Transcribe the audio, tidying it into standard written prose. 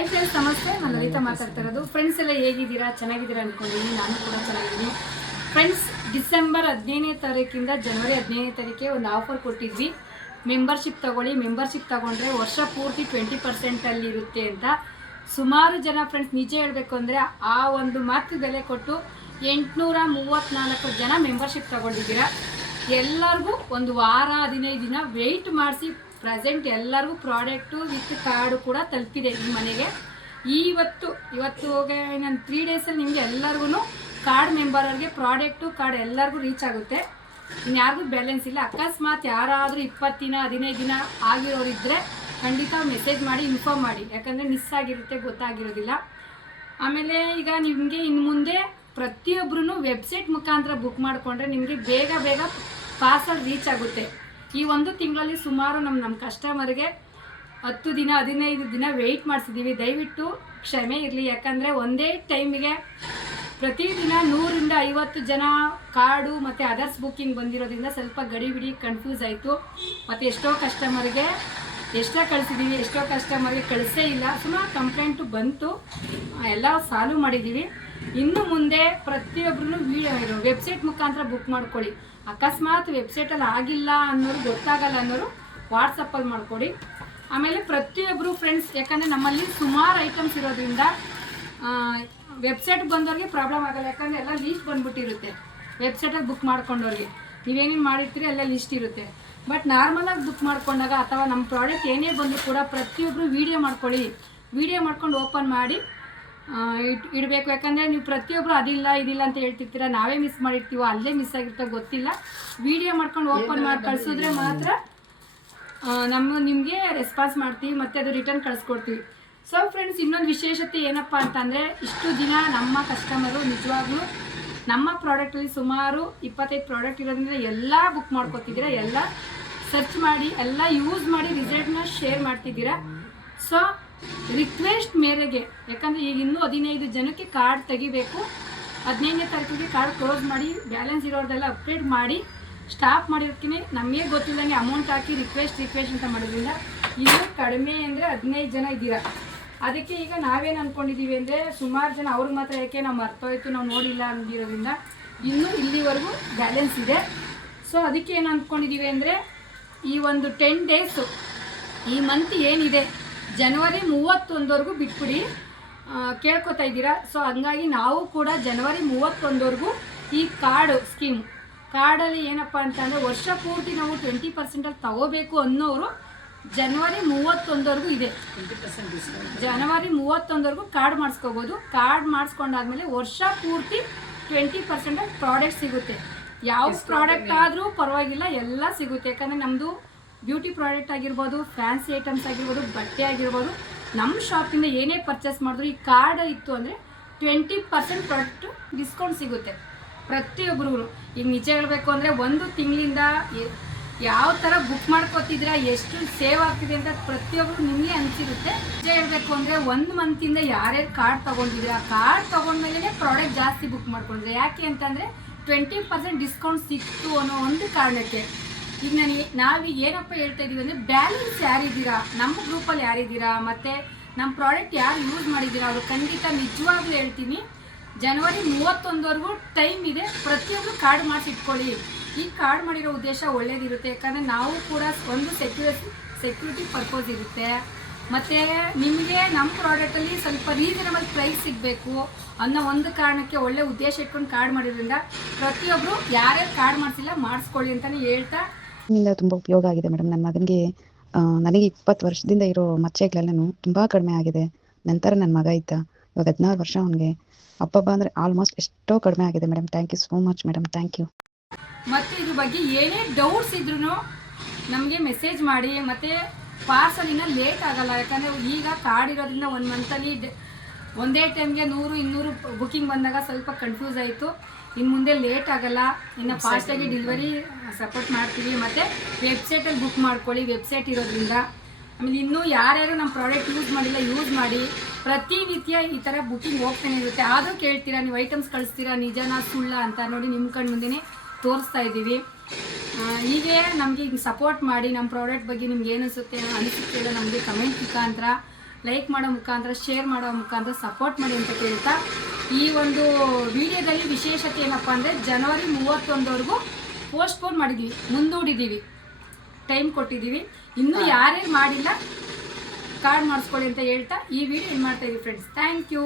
Hi friends, ನಮಸ್ತೆ. ನಾನು ಲಲಿತಾ ಮಾತಾಡ್ತಾ ಇರೋದು. ಫ್ರೆಂಡ್ಸ್ ಎಲ್ಲ ಹೇಗಿದ್ದೀರಾ? ಚೆನ್ನಾಗಿದ್ದೀರಾ ಅಂದ್ಕೊಂಡಿದ್ದೀನಿ. ನಾನು ಕೂಡ ಚೆನ್ನಾಗಿದ್ದೀನಿ. ಫ್ರೆಂಡ್ಸ್, ಡಿಸೆಂಬರ್ 15ನೇ ತಾರೀಕಿಂದ ಜನವರಿ 15ನೇ ತಾರೀಕಿಗೆ ಒಂದು ಆಫರ್ ಕೊಟ್ಟಿದ್ವಿ. ಮೆಂಬರ್ಶಿಪ್ ತಗೊಳ್ಳಿ, ಮೆಂಬರ್ಶಿಪ್ ತಗೊಂಡ್ರೆ ವರ್ಷ ಪೂರ್ತಿ 20% ಇರುತ್ತೆ ಅಂತ. ಸುಮಾರು ಜನ ಫ್ರೆಂಡ್ಸ್, ನಿಜ ಹೇಳಬೇಕು ಅಂದರೆ ಆ ಒಂದು ಮಾತು ಬೆಲೆ ಕೊಟ್ಟು 834 ಜನ ಮೆಂಬರ್ಶಿಪ್ ತಗೊಂಡಿದ್ದೀರಾ. ಎಲ್ಲರಿಗೂ ಒಂದು ವಾರ 15 ದಿನ ವೆಯ್ಟ್ ಮಾಡಿಸಿ ಪ್ರೆಸೆಂಟ್ ಎಲ್ಲರಿಗೂ ಪ್ರಾಡಕ್ಟು ವಿತ್ ಕಾರ್ಡು ಕೂಡ ತಲುಪಿದೆ ಈ ಮನೆಗೆ. ಇವತ್ತು ನಾನು 3 ಡೇಸಲ್ಲಿ ನಿಮಗೆ ಎಲ್ಲರಿಗೂ ಕಾರ್ಡ್ ಮೆಂಬರ್ಗೆ ಪ್ರಾಡಕ್ಟು ಕಾರ್ಡ್ ಎಲ್ಲರಿಗೂ ರೀಚ್ ಆಗುತ್ತೆ. ಇನ್ಯಾರಿಗೂ ಬ್ಯಾಲೆನ್ಸ್ ಇಲ್ಲ. ಅಕಸ್ಮಾತ್ ಯಾರಾದರೂ 20 ದಿನ 15 ದಿನ ಆಗಿರೋರಿದ್ದರೆ ಖಂಡಿತ ಮೆಸೇಜ್ ಮಾಡಿ ಇನ್ಫಾರ್ಮ್ ಮಾಡಿ, ಯಾಕಂದರೆ ಮಿಸ್ ಆಗಿರುತ್ತೆ, ಗೊತ್ತಾಗಿರೋದಿಲ್ಲ. ಆಮೇಲೆ ಈಗ ನಿಮಗೆ ಇನ್ನು ಮುಂದೆ ಪ್ರತಿಯೊಬ್ಬರೂ ವೆಬ್ಸೈಟ್ ಮುಖಾಂತರ ಬುಕ್ ಮಾಡಿಕೊಂಡ್ರೆ ನಿಮಗೆ ಬೇಗ ಪಾರ್ಸಲ್ ರೀಚ್ ಆಗುತ್ತೆ. ಈ ಒಂದು ತಿಂಗಳಲ್ಲಿ ಸುಮಾರು ನಮ್ಮ ಕಸ್ಟಮರ್ಗೆ 10 ದಿನ 15 ದಿನ ವೆಯ್ಟ್ ಮಾಡಿಸಿದ್ದೀವಿ. ದಯವಿಟ್ಟು ಕ್ಷಮೆ ಇರಲಿ, ಯಾಕಂದರೆ ಒಂದೇ ಟೈಮಿಗೆ ಪ್ರತಿದಿನ 100 ರಿಂದ 50 ಜನ ಕಾರ್ಡು ಮತ್ತು ಅದರ್ಸ್ ಬುಕ್ಕಿಂಗ್ ಬಂದಿರೋದ್ರಿಂದ ಸ್ವಲ್ಪ ಗಡಿಬಿಡಿ ಕನ್ಫ್ಯೂಸ್ ಆಯಿತು. ಮತ್ತು ಎಷ್ಟೋ ಕಸ್ಟಮರ್ಗೆ ಕಳಿಸಿದ್ದೀವಿ, ಎಷ್ಟೋ ಕಸ್ಟಮರ್ಗೆ ಕಳಿಸೇ ಇಲ್ಲ. ಸುಮಾರು ಕಂಪ್ಲೇಂಟು ಬಂತು, ಎಲ್ಲ ಸಾಲ್ವ್ ಮಾಡಿದ್ದೀವಿ. ಇನ್ನು ಮುಂದೆ ಪ್ರತಿಯೊಬ್ಬರೂ ವೆಬ್ಸೈಟ್ ಮುಖಾಂತರ ಬುಕ್ ಮಾಡ್ಕೊಳ್ಳಿ. ಅಕಸ್ಮಾತ್ ವೆಬ್ಸೈಟಲ್ಲಿ ಆಗಿಲ್ಲ ಅನ್ನೋರು, ಗೊತ್ತಾಗಲ್ಲ ಅನ್ನೋರು ವಾಟ್ಸಪ್ಪಲ್ಲಿ ಮಾಡ್ಕೊಡಿ. ಆಮೇಲೆ ಪ್ರತಿಯೊಬ್ಬರು ಫ್ರೆಂಡ್ಸ್, ಯಾಕಂದರೆ ನಮ್ಮಲ್ಲಿ ಸುಮಾರು ಐಟಮ್ಸ್ ಇರೋದ್ರಿಂದ ವೆಬ್ಸೈಟ್ ಬಂದವ್ರಿಗೆ ಪ್ರಾಬ್ಲಮ್ ಆಗಲ್ಲ, ಯಾಕಂದರೆ ಎಲ್ಲ ಲೀಸ್ಟ್ ಬಂದ್ಬಿಟ್ಟಿರುತ್ತೆ. ವೆಬ್ಸೈಟಲ್ಲಿ ಬುಕ್ ಮಾಡ್ಕೊಂಡವ್ರಿಗೆ ನೀವೇನೇನು ಮಾಡಿರ್ತೀರಿ ಎಲ್ಲ ಲಿಸ್ಟ್ ಇರುತ್ತೆ. ಬಟ್ ನಾರ್ಮಲಾಗಿ ಬುಕ್ ಮಾಡ್ಕೊಂಡಾಗ ಅಥವಾ ನಮ್ಮ ಪ್ರಾಡಕ್ಟ್ ಏನೇ ಬಂದರೂ ಕೂಡ ಪ್ರತಿಯೊಬ್ಬರು ವೀಡಿಯೋ ಮಾಡ್ಕೊಳ್ಳಿ. ವೀಡಿಯೋ ಮಾಡ್ಕೊಂಡು ಓಪನ್ ಮಾಡಿ ಇಡಬೇಕು. ಯಾಕಂದರೆ ನೀವು ಪ್ರತಿಯೊಬ್ಬರು ಇದಿಲ್ಲ ಅಂತ ಹೇಳ್ತಿರ್ತೀರ, ನಾವೇ ಮಿಸ್ ಮಾಡಿರ್ತೀವೋ ಅಲ್ಲೇ ಮಿಸ್ ಆಗಿರ್ತೋ ಗೊತ್ತಿಲ್ಲ. ವೀಡಿಯೋ ಮಾಡ್ಕೊಂಡು ಓಪನ್ ಮಾಡಿ ಕಳಿಸಿದ್ರೆ ಮಾತ್ರ ನಿಮಗೆ ರೆಸ್ಪಾನ್ಸ್ ಮಾಡ್ತೀವಿ ಮತ್ತು ಅದು ರಿಟರ್ನ್ ಕಳಿಸ್ಕೊಡ್ತೀವಿ. ಸೊ ಫ್ರೆಂಡ್ಸ್, ಇನ್ನೊಂದು ವಿಶೇಷತೆ ಏನಪ್ಪ ಅಂತಂದರೆ, ಇಷ್ಟು ದಿನ ನಮ್ಮ ಕಸ್ಟಮರು ನಿಜವಾಗ್ಲೂ ನಮ್ಮ ಪ್ರಾಡಕ್ಟಲ್ಲಿ ಸುಮಾರು 25 ಪ್ರಾಡಕ್ಟ್ ಇರೋದ್ರಿಂದ ಎಲ್ಲ ಬುಕ್ ಮಾಡ್ಕೊತಿದ್ದೀರಾ, ಎಲ್ಲ ಸರ್ಚ್ ಮಾಡಿ ಎಲ್ಲ ಯೂಸ್ ಮಾಡಿ ರಿಸಲ್ಟ್ನ ಶೇರ್ ಮಾಡ್ತಿದ್ದೀರಾ. ಸೊ ರಿಕ್ವೆಸ್ಟ್ ಮೇರೆಗೆ, ಯಾಕಂದರೆ ಈಗ ಇನ್ನೂ 15 ಜನಕ್ಕೆ ಕಾರ್ಡ್ ತೆಗಿಬೇಕು. 15ನೇ ತಾರೀಕಿಗೆ ಕಾರ್ಡ್ ಕ್ಲೋಸ್ ಮಾಡಿ ಬ್ಯಾಲೆನ್ಸ್ ಇರೋರ್ದೆಲ್ಲ ಅಪ್ಡೇಟ್ ಮಾಡಿ ಸ್ಟಾಪ್ ಮಾಡಿರೋದಕ್ಕೆ ನಮಗೆ ಗೊತ್ತಿಲ್ಲಂಗೆ ಅಮೌಂಟ್ ಹಾಕಿ ರಿಕ್ವೆಸ್ಟ್ ಅಂತ ಮಾಡೋದ್ರಿಂದ ಇನ್ನೂ ಕಡಿಮೆ ಅಂದರೆ 15 ಜನ ಇದ್ದೀರಾ. ಅದಕ್ಕೆ ಈಗ ನಾವೇನು ಅಂದ್ಕೊಂಡಿದ್ದೀವಿ ಅಂದರೆ, ಸುಮಾರು ಜನ ಅವ್ರಿಗೆ ಮಾತ್ರ ಯಾಕೆ ನಾವು ಮರ್ತೋಯ್ತು, ನಾವು ನೋಡಿಲ್ಲ ಅಂದಿರೋದ್ರಿಂದ ಇನ್ನೂ ಇಲ್ಲಿವರೆಗೂ ಬ್ಯಾಲೆನ್ಸ್ ಇದೆ. ಸೊ ಅದಕ್ಕೆ ಏನು ಅಂದ್ಕೊಂಡಿದ್ದೀವಿ ಅಂದರೆ, ಈ ಒಂದು 10 ಡೇಸು ಈ ಮಂತ್ ಏನಿದೆ ಜನವರಿ 31ವರೆಗೂ ಬಿಟ್ಬಿಡಿ ಕೇಳ್ಕೊತಾ ಇದ್ದೀರಾ. ಸೊ ಹಂಗಾಗಿ ನಾವು ಕೂಡ ಜನವರಿ 31ವರೆಗೂ ಈ ಕಾರ್ಡು ಸ್ಕೀಮ್ ಕಾರ್ಡಲ್ಲಿ ಏನಪ್ಪ ಅಂತಂದರೆ, ವರ್ಷ ಪೂರ್ತಿ ನಾವು 20% ತಗೋಬೇಕು ಅನ್ನೋರು ಜನವರಿ 31ವರೆಗೂ ಇದೆ. 20% ಡಿಸ್ಕೌಂಟ್. ಜನವರಿ 31ವರೆಗೂ ಕಾರ್ಡ್ ಮಾಡಿಸ್ಕೋಬೋದು. ಕಾರ್ಡ್ ಮಾಡಿಸ್ಕೊಂಡಾದ್ಮೇಲೆ ವರ್ಷ ಪೂರ್ತಿ 20% ಪ್ರಾಡಕ್ಟ್ ಸಿಗುತ್ತೆ. ಯಾವ ಪ್ರಾಡಕ್ಟ್ ಆದರೂ ಪರವಾಗಿಲ್ಲ, ಎಲ್ಲ ಸಿಗುತ್ತೆ. ಯಾಕಂದರೆ ನಮ್ಮದು ಬ್ಯೂಟಿ ಪ್ರಾಡಕ್ಟ್ ಆಗಿರ್ಬೋದು, ಫ್ಯಾನ್ಸಿ ಐಟಮ್ಸ್ ಆಗಿರ್ಬೋದು, ಬಟ್ಟೆ ಆಗಿರ್ಬೋದು, ನಮ್ಮ ಶಾಪಿಂದ ಏನೇ ಪರ್ಚೇಸ್ ಮಾಡಿದ್ರು ಈ ಕಾರ್ಡ್ ಇತ್ತು ಅಂದರೆ 20% ಪ್ರಾಡಕ್ಟ್ ಡಿಸ್ಕೌಂಟ್ ಸಿಗುತ್ತೆ ಪ್ರತಿಯೊಬ್ಬರಿಗೂ. ಈಗ ನಿಜ ಹೇಳಬೇಕು ಅಂದರೆ, ಒಂದು ತಿಂಗಳಿಂದ ಯಾವ ಥರ ಬುಕ್ ಮಾಡ್ಕೊತಿದ್ದೀರಾ, ಎಷ್ಟು ಸೇವ್ ಆಗ್ತಿದೆ ಅಂತ ಪ್ರತಿಯೊಬ್ಬರು ನಿಮಗೆ ಅನಿಸಿರುತ್ತೆ. ನಿಜ ಹೇಳಬೇಕು ಅಂದರೆ, 1 ಮಂತಿಂದ ಯಾರ್ಯಾರು ಕಾರ್ಡ್ ತೊಗೊಂಡಿದ್ದೀರಾ, ಕಾರ್ಡ್ ತೊಗೊಂಡ್ಮೇಲೆ ಪ್ರಾಡಕ್ಟ್ ಜಾಸ್ತಿ ಬುಕ್ ಮಾಡ್ಕೊಂಡಿದ್ರೆ. ಯಾಕೆ ಅಂತಂದರೆ 20% ಡಿಸ್ಕೌಂಟ್ ಸಿಕ್ತು ಅನ್ನೋ ಒಂದು ಕಾರಣಕ್ಕೆ. ಈಗ ನಾವೀಗ ಏನಪ್ಪ ಹೇಳ್ತಾ ಇದ್ದೀವಿ ಅಂದರೆ, ಬ್ಯಾಲೆನ್ಸ್ ಯಾರಿದ್ದೀರಾ, ನಮ್ಮ ಗ್ರೂಪಲ್ಲಿ ಯಾರಿದ್ದೀರಾ, ಮತ್ತು ನಮ್ಮ ಪ್ರಾಡಕ್ಟ್ ಯಾರು ಯೂಸ್ ಮಾಡಿದ್ದೀರಾ ಅವರು ಖಂಡಿತ ನಿಜವಾಗ್ಲೂ ಹೇಳ್ತೀನಿ, ಜನವರಿ 31ವರೆಗೂ ಟೈಮ್ ಇದೆ. ಪ್ರತಿಯೊಬ್ಬರು ಕಾರ್ಡ್ ಮಾಡಿಸಿ ಇಟ್ಕೊಳ್ಳಿ. ಈ ಕಾರ್ಡ್ ಮಾಡಿರೋ ಉದ್ದೇಶ ಒಳ್ಳೇದಿರುತ್ತೆ. ಯಾಕಂದರೆ ನಾವು ಕೂಡ ಒಂದು ಸೆಕ್ಯೂರಿಟಿ ಪರ್ಪೋಸ್ ಇರುತ್ತೆ, ಮತ್ತು ನಿಮಗೆ ನಮ್ಮ ಪ್ರಾಡಕ್ಟಲ್ಲಿ ಸ್ವಲ್ಪ ರೀಸನಬಲ್ ಪ್ರೈಸ್ ಸಿಗಬೇಕು ಅನ್ನೋ ಒಂದು ಕಾರಣಕ್ಕೆ ಒಳ್ಳೆ ಉದ್ದೇಶ ಇಟ್ಕೊಂಡು ಕಾರ್ಡ್ ಮಾಡಿರೋದ್ರಿಂದ ಪ್ರತಿಯೊಬ್ಬರು ಯಾರ್ಯಾರು ಕಾರ್ಡ್ ಮಾಡಿಸಿಲ್ಲ ಮಾಡಿಸ್ಕೊಳ್ಳಿ ಅಂತಲೇ ಹೇಳ್ತಾ. ಇದರಿಂದ ತುಂಬ ಉಪಯೋಗ ಆಗಿದೆ ಮೇಡಮ್. ನನ್ನ ಮಗನಿಗೆ ನನಗೆ 20 ವರ್ಷದಿಂದ ಇರೋ ಮಚ್ಚೆಗಳೆಲ್ಲನೂ ತುಂಬ ಕಡಿಮೆ ಆಗಿದೆ. ನಂತರ ನನ್ನ ಮಗ ಇದ್ದ, ಇವಾಗ 16 ವರ್ಷ ಅವನಿಗೆ. ಅಪ್ಪಬ್ಬ ಅಂದರೆ ಆಲ್ಮೋಸ್ಟ್ ಎಷ್ಟೋ ಕಡಿಮೆ ಆಗಿದೆ madam. Thank you so much madam, thank you. ಮತ್ತು ಇದ್ರ ಬಗ್ಗೆ ಏನೇ ಡೌಟ್ಸ್ ಇದ್ರೂ ನಮಗೆ ಮೆಸೇಜ್ ಮಾಡಿ. ಮತ್ತು ಪಾರ್ಸಲಿನ ಲೇಟ್ ಆಗಲ್ಲ, ಯಾಕಂದರೆ ಈಗ ಕಾರ್ಡ್ ಇರೋದ್ರಿಂದ 1 ಮಂತಲ್ಲಿ ಒಂದೇ ಟೈಮ್ಗೆ 100-200 ಬುಕ್ಕಿಂಗ್ ಬಂದಾಗ ಸ್ವಲ್ಪ ಕನ್ಫ್ಯೂಸ್ ಆಯಿತು. ಇನ್ನು ಮುಂದೆ ಲೇಟ್ ಆಗಲ್ಲ, ಇನ್ನು ಫಾಸ್ಟಾಗಿ ಡೆಲಿವರಿ ಸಪೋರ್ಟ್ ಮಾಡ್ತೀವಿ. ಮತ್ತು ವೆಬ್ಸೈಟಲ್ಲಿ ಬುಕ್ ಮಾಡ್ಕೊಳ್ಳಿ, ವೆಬ್ಸೈಟ್ ಇರೋದ್ರಿಂದ. ಆಮೇಲೆ ಇನ್ನೂ ಯಾರ್ಯಾರು ನಮ್ಮ ಪ್ರಾಡಕ್ಟ್ ಯೂಸ್ ಮಾಡಿಲ್ಲ, ಯೂಸ್ ಮಾಡಿ. ಪ್ರತಿನಿತ್ಯ ಈ ಥರ ಬುಕ್ಕಿಂಗ್ ಹೋಗ್ತಾನೆ ಇರುತ್ತೆ. ಆದರೂ ಕೇಳ್ತೀರಾ, ನೀವು ಐಟಮ್ಸ್ ಕಳಿಸ್ತೀರಾ, ನಿಜನಾ ಸುಳ್ಳ ಅಂತ ನೋಡಿ ನಿಮ್ಮ ಕಣ್ಣು ಮುಂದೆ ತೋರಿಸ್ತಾ ಇದ್ದೀವಿ. ಹೀಗೆ ನಮಗೆ ಸಪೋರ್ಟ್ ಮಾಡಿ. ನಮ್ಮ ಪ್ರಾಡಕ್ಟ್ ಬಗ್ಗೆ ನಿಮ್ಗೆ ಏನು ಅನಿಸುತ್ತೆ ನಮಗೆ ಕಮೆಂಟ್ ಮುಖಾಂತರ ಲೈಕ್ ಮಾಡೋ ಮುಖಾಂತರ ಶೇರ್ ಮಾಡೋ ಮುಖಾಂತರ ಸಪೋರ್ಟ್ ಮಾಡಿ ಅಂತ ಕೇಳ್ತಾ, ಈ ಒಂದು ವಿಡಿಯೋದಲ್ಲಿ ವಿಶೇಷತೆ ಏನಪ್ಪ ಅಂದರೆ ಜನವರಿ 31ವರೆಗೂ ಪೋಸ್ಟ್ಪೋನ್ ಮಾಡಿದ್ದೀವಿ, ಮುಂದೂಡಿದ್ದೀವಿ, ಟೈಮ್ ಕೊಟ್ಟಿದ್ದೀವಿ. ಇನ್ನೂ ಯಾರ್ಯಾರು ಮಾಡಿಲ್ಲ ಕಾರ್ಡ್ ಮಾಡಿಸ್ಕೊಳ್ಳಿ ಅಂತ ಹೇಳ್ತಾ ಈ ವಿಡಿಯೋ ಏನು ಮಾಡ್ತಾಯಿದ್ದೀವಿ ಫ್ರೆಂಡ್ಸ್. Thank you.